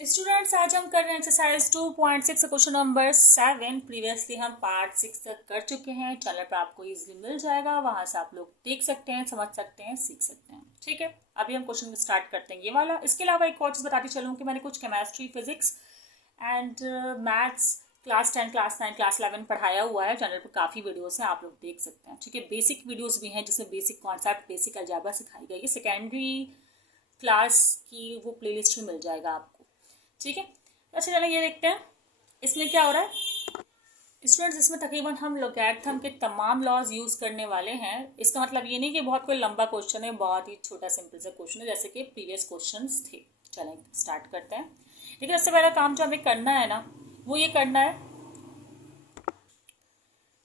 Students, आज हम कर रहे हैं एक्सरसाइज 2.6 क्वेश्चन नंबर 7। प्रीवियसली हम पार्ट 6 तक कर चुके हैं। चैनल पर आपको इजीली मिल जाएगा, वहां से आप लोग देख सकते हैं, समझ सकते हैं, सीख सकते हैं। ठीक है, अभी हम क्वेश्चन स्टार्ट करते हैं ये वाला। इसके अलावा एक और चीज़ बताती चलूँ कि मैंने कुछ chemistry, physics and maths class 10, class 9, class 11 पढ़ाया हुआ है। चैनल पर काफ़ी वीडियोस हैं, आप लोग देख सकते हैं। ठीक है, बेसिक वीडियोस भी हैं जिसमें बेसिक कॉन्सेप्ट, बेसिक अलजेब्रा सिखाई गई है। सेकेंडरी क्लास की वो प्लेलिस्ट में मिल जाएगा आपको। ठीक है, अच्छा चलो ये देखते हैं इसमें क्या हो रहा है। स्टूडेंट्स, इसमें तकरीबन हम लोगैरिथम के तमाम लॉज यूज करने वाले हैं। इसका मतलब ये नहीं कि बहुत कोई लंबा क्वेश्चन है, बहुत ही छोटा सिंपल सा क्वेश्चन है जैसे कि प्रीवियस क्वेश्चंस थे। चलें स्टार्ट करते हैं। लेकिन इससे पहला काम जो हमें करना है ना, वो ये करना है।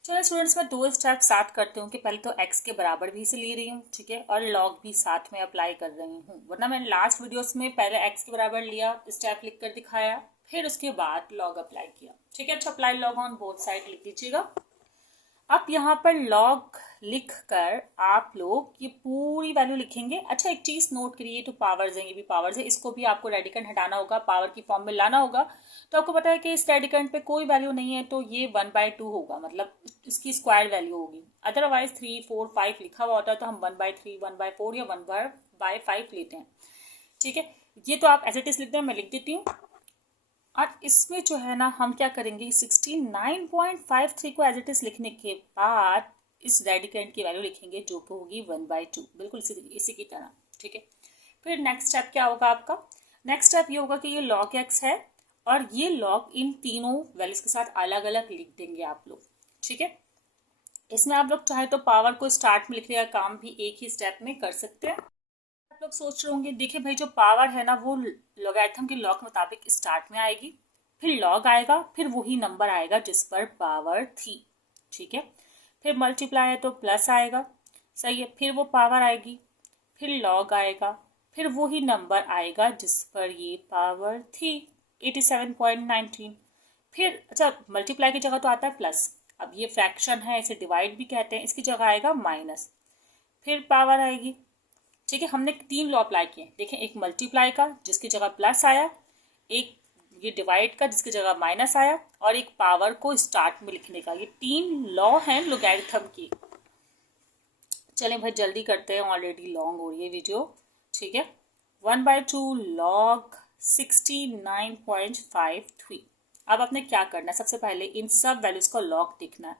चलो स्टूडेंट्स, मैं दो स्टेप साथ करती हूँ कि पहले तो x के बराबर भी से ले रही हूँ, ठीक है, और log भी साथ में अप्लाई कर रही हूँ। वरना मैंने लास्ट वीडियोस में पहले x के बराबर लिया, स्टेप लिख कर दिखाया, फिर उसके बाद log अप्लाई किया। ठीक है, अच्छा apply log on both side लिख दीजिएगा। अब यहाँ पर लॉग लिख कर आप लोग ये पूरी वैल्यू लिखेंगे। अच्छा एक चीज़ नोट करिए, तो पावर्स हैं, ये भी पावर्स है, इसको भी आपको रेडिकेंट हटाना होगा, पावर की फॉर्म में लाना होगा। तो आपको पता है कि इस रेडिकेंट पे कोई वैल्यू नहीं है, तो ये 1/2 होगा, मतलब इसकी स्क्वायर वैल्यू होगी। अदरवाइज 3, 4, 5 लिखा हुआ होता है तो हम 1/3, 1/4 या 1/5 लेते हैं। ठीक है, ये तो आप एज इट इज लिख दें, मैं लिख देती हूँ। और इसमें जो है ना, हम क्या करेंगे, 69.53 को एज इट इज लिखने के बाद इस रेडिकेंट की वैल्यू लिखेंगे जो कि होगी 1/2, बिल्कुल इसी की तरह। ठीक है, फिर नेक्स्ट स्टेप क्या होगा आपका। नेक्स्ट स्टेप ये होगा कि ये log x है और ये log इन तीनों वैल्यूज के साथ अलग अलग लिख देंगे आप लोग। ठीक है, इसमें आप लोग चाहे तो पावर को स्टार्ट में लिखने का काम भी एक ही स्टेप में कर सकते हैं। आप लोग सोच रहे होंगे, देखिए भाई जो पावर है ना वो लॉगरिथम के लॉ के मुताबिक स्टार्ट में आएगी, फिर लॉग आएगा, फिर वही नंबर आएगा जिस पर पावर थी। ठीक है, फिर मल्टीप्लाई है तो प्लस आएगा, सही है, फिर वो पावर आएगी, फिर लॉग आएगा, फिर वही नंबर आएगा जिस पर ये पावर थी, 87.19। फिर अच्छा मल्टीप्लाई की जगह तो आता है प्लस, अब ये फ्रैक्शन है, इसे डिवाइड भी कहते हैं, इसकी जगह आएगा माइनस, फिर पावर आएगी। ठीक है, हमने 3 लॉ अप्लाई किए, देखें, एक मल्टीप्लाई का जिसकी जगह प्लस आया, एक ये डिवाइड का जिसकी जगह माइनस आया, और एक पावर को स्टार्ट में लिखने का। ये 3 लॉ हैं लोगैरिथम की। चलें भाई जल्दी करते हैं, ऑलरेडी लॉन्ग हो रही है वीडियो। ठीक है, 1/2 log 69.53। अब आपने क्या करना है, सबसे पहले इन सब वैल्यूज का लॉग देखना है।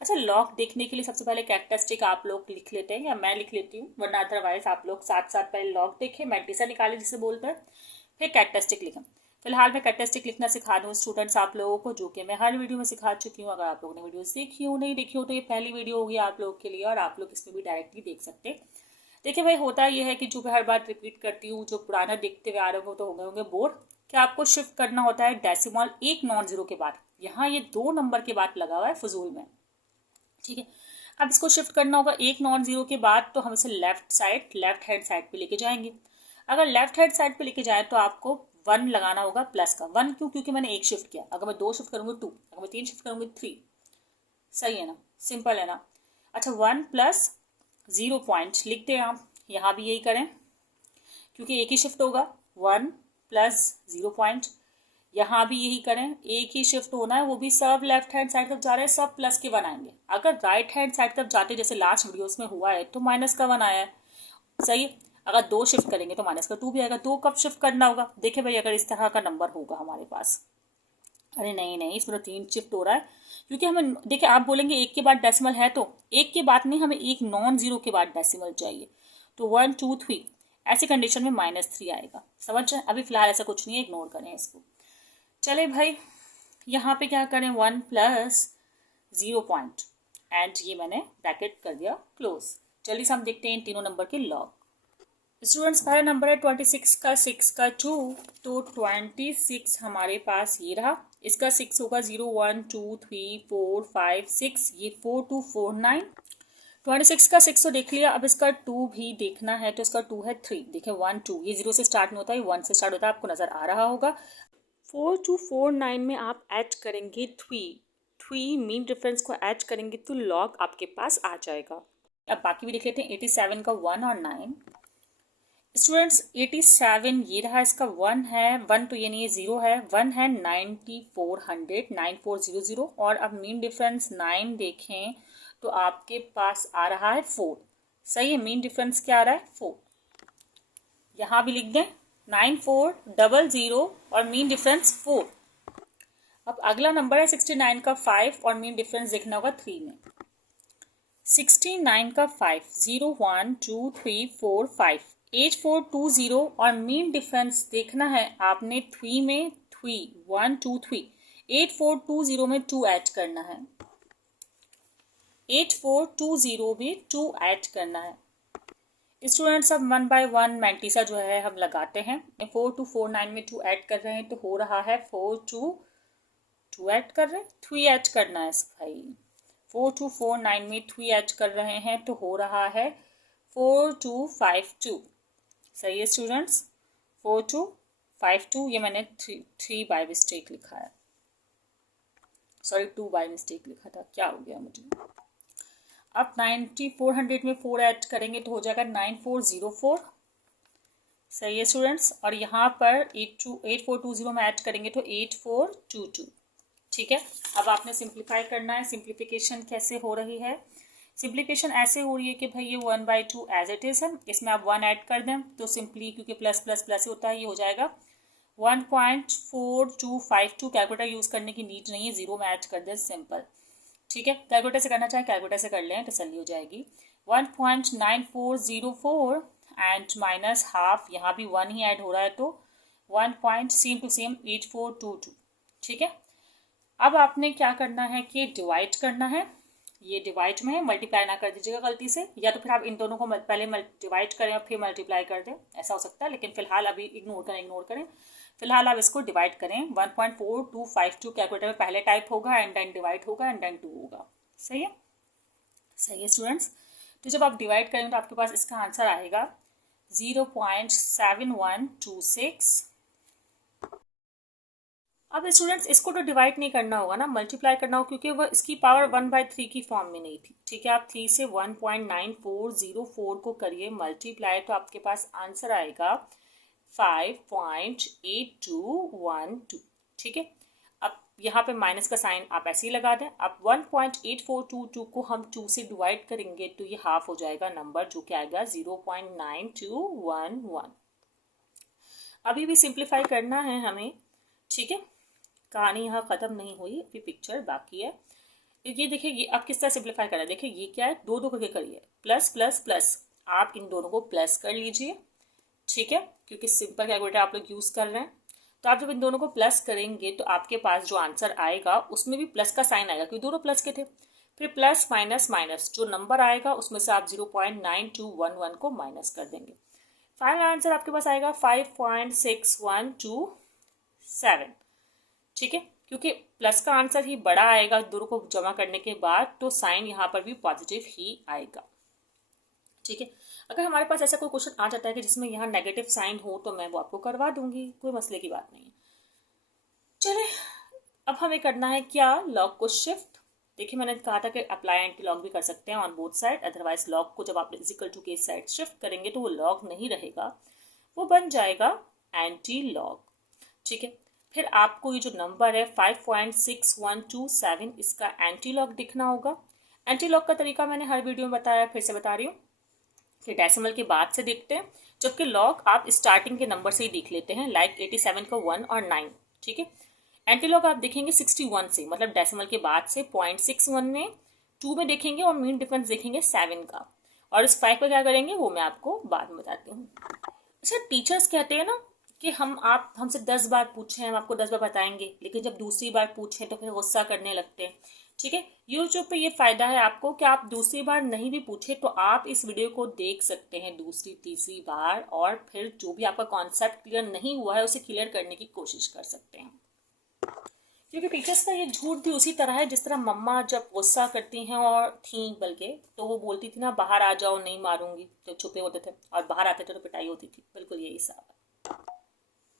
अच्छा लॉग देखने के लिए सबसे पहले कैरेक्टरिस्टिक आप लोग लिख लेते हैं या मैं लिख लेती हूँ, वरना अदरवाइज आप लोग साथ साथ पहले लॉग देखें, मैट्रिक्स निकालें जिसे बोलते हैं, फिर कैरेक्टरिस्टिक लिखें। फिलहाल मैं कैरेक्टरिस्टिक लिखना सिखा दूँ स्टूडेंट्स आप लोगों को, जो कि मैं हर वीडियो में सिखा चुकी हूँ। अगर आप लोगों ने वीडियो देखी हो, नहीं देखी हो, तो ये पहली वीडियो होगी आप लोग के लिए, और आप लोग इसमें भी डायरेक्टली देख सकते हैं। देखिए भाई होता यह है कि जो मैं हर बार रिपीट करती हूँ, जो पुराना देखते हुए आ रहे हो तो हो गए होंगे बोर, कि आपको शिफ्ट करना होता है डेसिमल एक नॉन जीरो के बाद। यहाँ ये 2 नंबर के बाद लगा हुआ है फजूल में। ठीक है, अब इसको शिफ्ट करना होगा एक नॉन जीरो के बाद, तो हम इसे लेफ्ट हैंड साइड पे लेके जाएंगे। अगर लेफ्ट हैंड साइड पे लेके जाए तो आपको 1 लगाना होगा, प्लस का 1 क्यों, क्योंकि मैंने 1 शिफ्ट किया। अगर मैं 2 शिफ्ट करूंगी 2, अगर मैं 3 शिफ्ट करूंगी 3। सही है ना, सिंपल है ना। अच्छा 1 प्लस 0 पॉइंट लिख दें आप, यहाँ भी यही करें क्योंकि एक ही शिफ्ट होगा। 1 प्लस 0 पॉइंट, यहाँ भी यही करें, एक ही शिफ्ट होना है, वो भी सब लेफ्ट हैंड साइड तरफ जा रहे हैं, सब प्लस के 1 आएंगे। अगर राइट हैंड साइड तरफ जाते जैसे लास्ट वीडियोस में हुआ है तो माइनस का 1 आया है। सही, अगर 2 शिफ्ट करेंगे तो माइनस का 2 भी आएगा। 2 कब शिफ्ट करना होगा, देखिए भाई अगर इस तरह का नंबर होगा हमारे पास, अरे नहीं नहीं इसमें तो 3 शिफ्ट हो रहा है, क्योंकि हमें देखिए आप बोलेंगे एक के बाद डेसिमल है, तो एक के बाद नहीं, हमें एक नॉन जीरो के बाद डेसिमल चाहिए। तो 1, 2, 3 ऐसी कंडीशन में -3 आएगा। समझ रहे हैं, अभी फिलहाल ऐसा कुछ नहीं है, इग्नोर करें इसको। चले भाई यहाँ पे क्या करें, 1 प्लस 0 पॉइंट, एंड ये मैंने ब्रैकेट कर दिया क्लोज। जल्दी से हम देखते हैं इन तीनों नंबर के लॉग। स्टूडेंट्स पहला नंबर है 26 का 6 का 2, तो 26 हमारे पास ये रहा, इसका 6 होगा 0, 1, 2, 3, 4, 5, 6, ये 4, 2, 4, 9। 26 का 6 तो देख लिया, अब इसका 2 भी देखना है, तो इसका 2 है 3। देखिए 1, 2 ये 0 से स्टार्ट नहीं होता है, 1 से स्टार्ट होता है, आपको नज़र आ रहा होगा। 4 to 4, 9 में आप ऐड करेंगे 3 मीन डिफरेंस को ऐड करेंगे तो लॉग आपके पास आ जाएगा। अब बाकी भी देख लेते हैं, 87 का 1 और 9, स्टूडेंट्स 87 ये रहा, इसका 1 है, 1 तो ये नहीं है, 0 है, 1 है 9400 9400, और अब मीन डिफरेंस 9 देखें तो आपके पास आ रहा है 4। सही है, मीन डिफरेंस क्या आ रहा है 4। यहाँ भी लिख दें 9400 और मीन डिफरेंस 4। अब अगला नंबर है 69 का 5 और मीन डिफरेंस देखना होगा 3 में। 69 का 5 0 1 2 3 4 5 8420 और मीन डिफरेंस देखना है आपने 3 में, 3 1 2 3 8420 में 2 ऐड करना है, 8420 भी 2 ऐड करना है। स्टूडेंट्स अब 1 बाय 1 मैंटीसा जो है हम लगाते हैं। 4249 में 2 ऐड कर रहे हैं तो हो रहा है 2 ऐड कर रहे हैं, 3 ऐड करना है भाई। 4249 में 3 ऐड कर रहे हैं तो हो रहा है 4252। सही है स्टूडेंट्स, 4252। ये मैंने 3 बाय मिस्टेक लिखा है, सॉरी 2 बाय मिस्टेक लिखा था, क्या हो गया मुझे। अब 9400 में 4 ऐड करेंगे तो हो जाएगा 9404। सही है स्टूडेंट्स, और यहाँ पर 8420 में ऐड करेंगे तो 8422। ठीक है, अब आपने सिंप्लीफाई करना है। सिंप्लीफिकेशन कैसे हो रही है, सिंप्लीफिकेशन ऐसे हो रही है कि भाई ये 1/2 एज इट इज है, इसमें आप 1 ऐड कर दें तो सिंपली, क्योंकि प्लस प्लस प्लस होता है, ये हो जाएगा 1.4252। कैलकुलेटर यूज़ करने की नीड नहीं है, 0 में ऐड कर दें, सिंपल। ठीक है, कैलकुलेटर से करना चाहे कैलकुलेटर से कर लें, तसल्ली हो जाएगी। 1.9404 एंड माइनस हाफ, यहाँ भी 1 ही ऐड हो रहा है तो 1. Same to same 8422। ठीक है, अब आपने क्या करना है कि डिवाइड करना है, ये डिवाइड में है, मल्टीप्लाई ना कर दीजिएगा गलती से, या तो फिर आप इन दोनों को पहले डिवाइड करें और फिर मल्टीप्लाई कर दें, ऐसा हो सकता है, लेकिन फिलहाल अभी इग्नोर करें। फिलहाल आप इसको डिवाइड करें। 1.4252 कैलकुलेटर में पहले टाइप होगा एंड देन डिवाइड होगा एंड देन 2 होगा। सही है, सही है स्टूडेंट्स। तो जब आप डिवाइड करेंगे तो आपके पास इसका आंसर आएगा 0.7126। अब स्टूडेंट्स इसको तो डिवाइड नहीं करना होगा ना, मल्टीप्लाई करना होगा, क्योंकि वह इसकी पावर 1/3 की फॉर्म में नहीं थी। ठीक है, आप 3 से 1.9404 को करिए मल्टीप्लाई, तो आपके पास आंसर आएगा 5.8212। ठीक है, अब यहाँ पे माइनस का साइन आप ऐसे ही लगा दें। अब 1.8422 को हम 2 से डिवाइड करेंगे तो ये हाफ हो जाएगा नंबर, जो कि आएगा 0.9211। अभी भी सिंप्लीफाई करना है हमें। ठीक है, कहानी यहाँ ख़त्म नहीं हुई, अभी पिक्चर बाकी है। ये देखिए, ये आप किस तरह सिंप्लीफाई कर रहे हैं, देखिए ये क्या है, दो करके करिए, प्लस प्लस प्लस, आप इन दोनों को प्लस कर लीजिए। ठीक है, क्योंकि सिंपल कैलकुलेटर आप लोग यूज़ कर रहे हैं, तो आप जब इन दोनों को प्लस करेंगे तो आपके पास जो आंसर आएगा उसमें भी प्लस का साइन आएगा, क्योंकि दोनों प्लस के थे। फिर प्लस माइनस माइनस, जो नंबर आएगा उसमें से आप 0.9211 को माइनस कर देंगे। फाइनल आंसर आपके पास आएगा 5.6127। ठीक है, क्योंकि प्लस का आंसर ही बड़ा आएगा दोनों को जमा करने के बाद, तो साइन यहाँ पर भी पॉजिटिव ही आएगा। ठीक है, अगर हमारे पास ऐसा कोई क्वेश्चन आ जाता है कि जिसमें यहाँ नेगेटिव साइन हो तो मैं वो आपको करवा दूंगी, कोई मसले की बात नहीं है। चले, अब हमें करना है क्या, लॉग को शिफ्ट। देखिए, मैंने कहा था कि अप्लाई एंटी लॉग भी कर सकते हैं on both side, otherwise log को जब आप इक्वल टू के साइड शिफ्ट करेंगे तो वो लॉग नहीं रहेगा, वो बन जाएगा एंटी लॉग। ठीक है, फिर आपको ये जो नंबर है 5.6127, इसका एंटी लॉग दिखना होगा। एंटी लॉग का तरीका मैंने हर वीडियो में बताया, फिर से बता रही हूँ कि डेसिमल के बाद से देखते हैं, जबकि लॉग आप स्टार्टिंग के नंबर से ही देख लेते हैं, लाइक 87 का 1 और 9। ठीक है, एंटी लॉग आप देखेंगे 61 से, मतलब डेसिमल के बाद से 0.61 में, 2 में देखेंगे और मीन डिफरेंस देखेंगे 7 का, और इस 5 का क्या करेंगे वो मैं आपको बाद में बताती हूँ। अच्छा, टीचर्स कहते हैं ना कि आप हमसे 10 बार पूछें हम आपको 10 बार बताएंगे, लेकिन जब दूसरी बार पूछें तो फिर गुस्सा करने लगते हैं। ठीक है, यूट्यूब पे ये फ़ायदा है आपको कि आप दूसरी बार नहीं भी पूछे तो आप इस वीडियो को देख सकते हैं दूसरी तीसरी बार, और फिर जो भी आपका कॉन्सेप्ट क्लियर नहीं हुआ है उसे क्लियर करने की कोशिश कर सकते हैं। क्योंकि टीचर्स का ये झूठ भी उसी तरह है जिस तरह मम्मा जब गुस्सा करती हैं, और थी बल्कि, तो वो बोलती थी ना, बाहर आ जाओ नहीं मारूंगी, जब छुपे होते थे और बाहर आते थे तो पिटाई होती थी, बिल्कुल यही हिसाब है।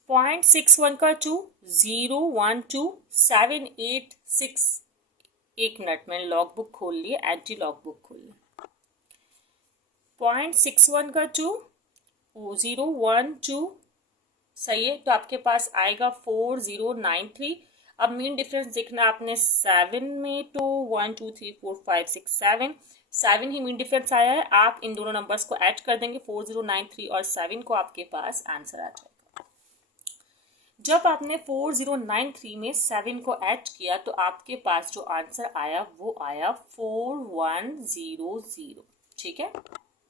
0.61 का 2 01278 एक मिनट में लॉग बुक खोल लिए, एंटी लॉग बुक खोल लिए। 0.61 का 2 0 1 2, सही है। तो आपके पास आएगा 4093। अब मीन डिफरेंस देखना आपने 7 में, तो 1 2 3 4 5 6 7, 7 ही मीन डिफरेंस आया है। आप इन दोनों नंबर्स को ऐड कर देंगे 4093 और 7 को, आपके पास आंसर आ जाएगा। जब आपने 4093 में 7 को ऐड किया तो आपके पास जो आंसर आया वो आया 4100। ठीक है।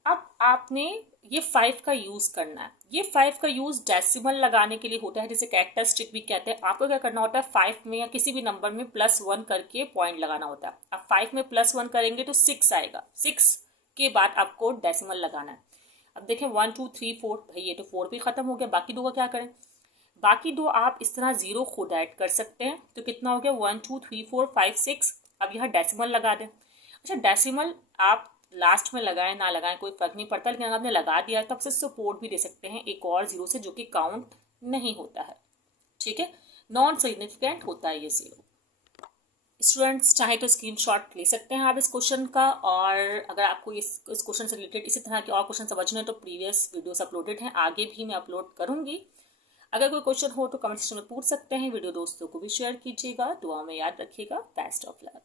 अब आपने ये 5 का यूज करना है। ये 5 का यूज डेसिमल लगाने के लिए होता है, जिसे कैरेक्टरिस्टिक भी कहते हैं। आपको क्या करना होता है, 5 में या किसी भी नंबर में +1 करके पॉइंट लगाना होता है। अब 5 में +1 करेंगे तो 6 आएगा, 6 के बाद आपको डेसिमल लगाना है। अब देखें 1 2 3 4, भाई ये तो 4 भी खत्म हो गया, बाकी दो का क्या करें। बाकी दो आप इस तरह 0 खुद ऐड कर सकते हैं। तो कितना हो गया 1 2 3 4 5 6। अब यहाँ डेसिमल लगा दें। अच्छा, डेसिमल आप लास्ट में लगाएं ना लगाएं कोई फर्क नहीं पड़ता, लेकिन अगर आपने लगा दिया तो आप उससे सपोर्ट भी दे सकते हैं एक और 0 से, जो कि काउंट नहीं होता है। ठीक है, नॉन सिग्निफिकेंट होता है ये 0। स्टूडेंट्स चाहे तो स्क्रीनशॉट ले सकते हैं आप इस क्वेश्चन का, और अगर आपको इस क्वेश्चन से रिलेटेड इसी तरह के और क्वेश्चन समझने हैं तो प्रीवियस वीडियोस अपलोडेड हैं, आगे भी मैं अपलोड करूंगी। अगर कोई क्वेश्चन हो तो कमेंट सेक्शन में पूछ सकते हैं। वीडियो दोस्तों को भी शेयर कीजिएगा। दुआ में याद रखिएगा। Best of luck.